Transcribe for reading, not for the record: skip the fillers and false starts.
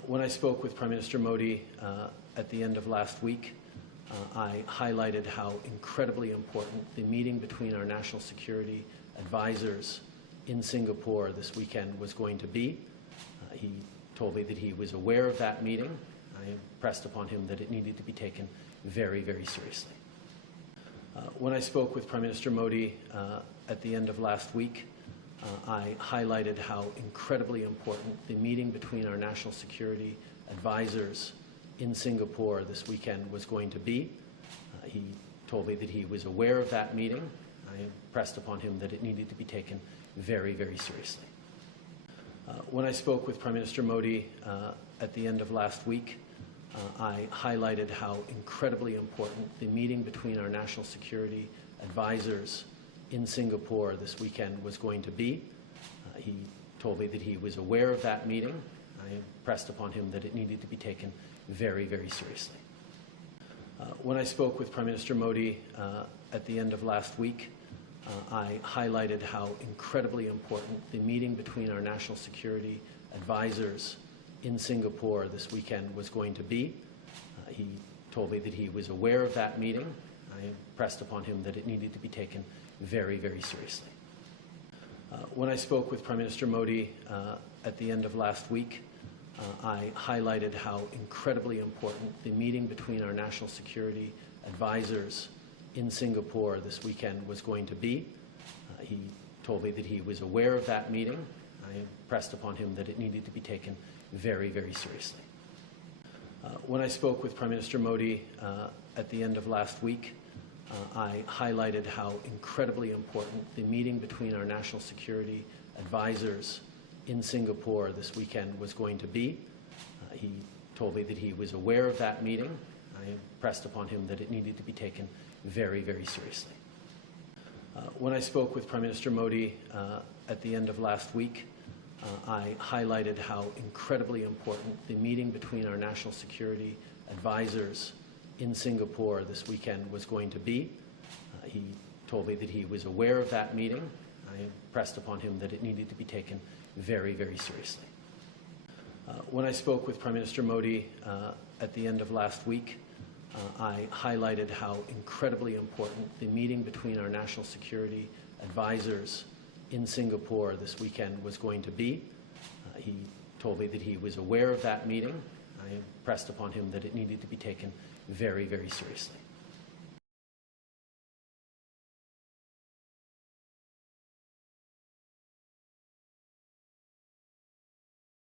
When I spoke with Prime Minister Modi at the end of last week, I highlighted how incredibly important the meeting between our national security advisors in Singapore this weekend was going to be. He told me that he was aware of that meeting. I impressed upon him that it needed to be taken very, very seriously. When I spoke with Prime Minister Modi at the end of last week, I highlighted how incredibly important the meeting between our national security advisors in Singapore this weekend was going to be. He told me that he was aware of that meeting. I impressed upon him that it needed to be taken very, very seriously. When I spoke with Prime Minister Modi at the end of last week, I highlighted how incredibly important the meeting between our national security advisors in Singapore this weekend was going to be. He told me that he was aware of that meeting. I impressed upon him that it needed to be taken very, very seriously. When I spoke with Prime Minister Modi at the end of last week, I highlighted how incredibly important the meeting between our national security advisors in Singapore this weekend was going to be. He told me that he was aware of that meeting. I impressed upon him that it needed to be taken very, very seriously. When I spoke with Prime Minister Modi at the end of last week, I highlighted how incredibly important the meeting between our national security advisors in Singapore this weekend was going to be. He told me that he was aware of that meeting. I impressed upon him that it needed to be taken very, very seriously. When I spoke with Prime Minister Modi at the end of last week, I highlighted how incredibly important the meeting between our national security advisors in Singapore this weekend was going to be. He told me that he was aware of that meeting. I impressed upon him that it needed to be taken very, very seriously. When I spoke with Prime Minister Modi at the end of last week, I highlighted how incredibly important the meeting between our national security advisors in Singapore this weekend was going to be. He told me that he was aware of that meeting. I impressed upon him that it needed to be taken very, very seriously. When I spoke with Prime Minister Modi at the end of last week, I highlighted how incredibly important the meeting between our national security advisors in Singapore this weekend was going to be. He told me that he was aware of that meeting. I impressed upon him that it needed to be taken very, very seriously.